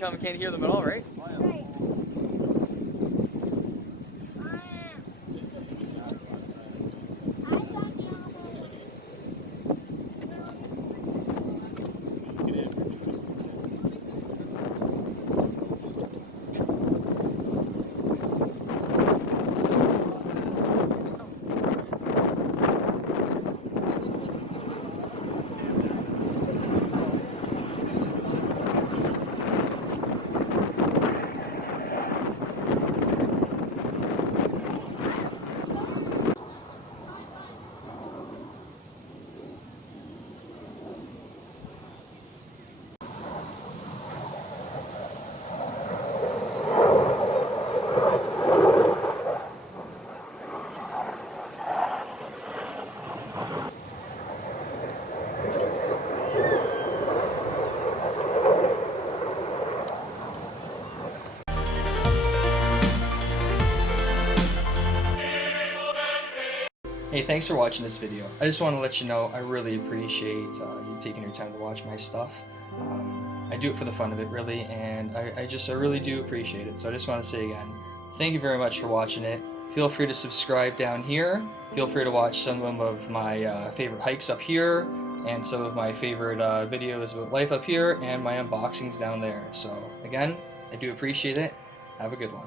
come and can't hear them at all, right? Right. Hey, thanks for watching this video. I just want to let you know I really appreciate you taking your time to watch my stuff. I do it for the fun of it, really, and I really do appreciate it. So I just want to say again, thank you very much for watching it. Feel free to subscribe down here. Feel free to watch some of my favorite hikes up here, and some of my favorite videos about life up here, and my unboxings down there. So again, I do appreciate it. Have a good one.